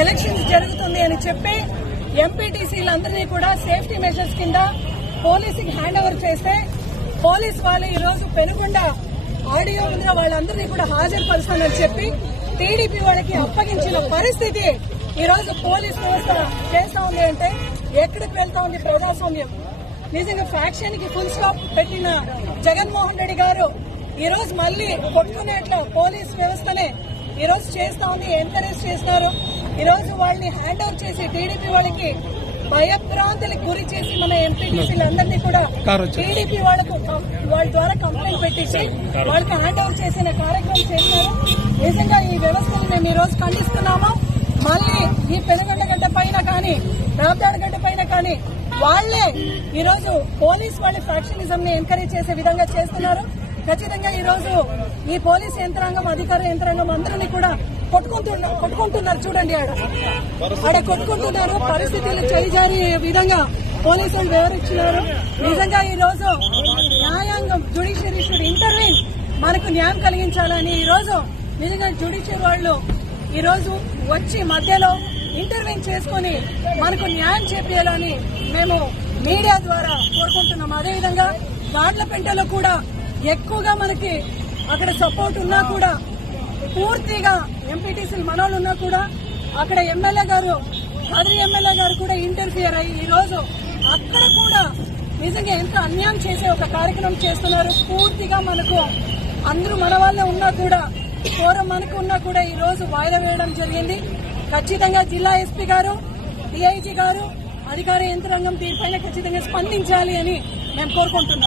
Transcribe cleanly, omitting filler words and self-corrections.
Elections జరుగుతుంది అని చెప్పి ఎంపీటీసీలందరినీ కూడా సేఫ్టీ మెజర్స్ కింద పోలీసుకి హ్యాండ్ ఓవర్ చేస్తే పోలీసు వాళ్ళు ఈ రోజు పెనుగొండ ఆడియో ముందర వాళ్ళందరినీ కూడా హాజరుపరుస్తానని చెప్పి టీడీపీ వాళ్ళకి అప్పగించిన పరిస్థితి ఈ రోజు పోలీస్ వ్యవస్థ చేస్తా ఉంది అంటే ఎక్కడికి వెళ్తా ఉంది ప్రజాస్వామ్యం? నిజంగా ఫ్యాక్షన్ కి ఫుల్ స్టాప్ పెట్టిన జగన్మోహన్ రెడ్డి గారు ఈ రోజు మళ్లీ కొట్టుకునేట్లా పోలీస్ వ్యవస్థనే ఈ రోజు చేస్తా ఉంది, ఎంకరేజ్ చేస్తున్నారు. ఈ రోజు వాళ్ళని హ్యాండ్ ఓవర్ చేసి టీడీపీ వాళ్ళకి భయభ్రాంతులకు గురి చేసి మన ఎంపీటీసీలందరినీ కూడా టీడీపీ వాళ్ళ ద్వారా కంప్లైంట్ పెట్టించి వాళ్ళకి హ్యాండ్ ఓవర్ చేసిన కార్యక్రమం చేస్తున్నారు. నిజంగా ఈ వ్యవస్థను మేము ఈ రోజు ఖండిస్తున్నాము. మళ్లీ ఈ పెనుగొండగడ్డ పైన కానీ రాబ్దాడగడ్డ పైన కానీ వాళ్లే ఈ రోజు పోలీస్ వాళ్ళ ఫ్యాక్షనిజం ని ఎంకరేజ్ చేసే విధంగా చేస్తున్నారు. ఖచ్చితంగా ఈ రోజు ఈ పోలీస్ యంత్రాంగం, అధికార యంత్రాంగం అందరినీ కూడా కొట్టుకుంటున్నారు. చూడండి, ఆడ కొట్టుకుంటున్నారు. పరిస్థితులు చలిజారి విధంగా పోలీసులు వివరించినారు. నిజంగా ఈ రోజు న్యాయాంగం, జ్యుడిషియరీ షుడ్ ఇంటర్వీన్, మనకు న్యాయం కలిగించాలని ఈ రోజు నిజంగా జ్యుడిషియరీ వాళ్ళు ఈ రోజు వచ్చి మధ్యలో ఇంటర్వీన్ చేసుకుని మనకు న్యాయం చేయాలని మేము మీడియా ద్వారా కోరుకుంటున్నాం. అదేవిధంగా గాడ్లపెంటలో కూడా ఎక్కువగా మనకి అక్కడ సపోర్ట్ ఉన్నా కూడా పూర్తిగా ఎంపీటీసీలు మనోళ్ళు ఉన్నా కూడా అక్కడ ఎమ్మెల్యే గారు, కదిరి ఎమ్మెల్యే గారు కూడా ఇంటర్ఫియర్ అయ్యి ఈ రోజు అక్కడ కూడా నిజంగా ఎంత అన్యాయం చేసే ఒక కార్యక్రమం చేస్తున్నారు. పూర్తిగా మనకు అందరూ మన వాళ్ళే ఉన్నా కూడా, కోరం మనకు ఉన్నా కూడా ఈ రోజు వాయిదా వేయడం జరిగింది. ఖచ్చితంగా జిల్లా ఎస్పీ గారు, డీఐజీ గారు, అధికార యంత్రాంగం దీనిపైన ఖచ్చితంగా స్పందించాలి అని మేము కోరుకుంటున్నాం.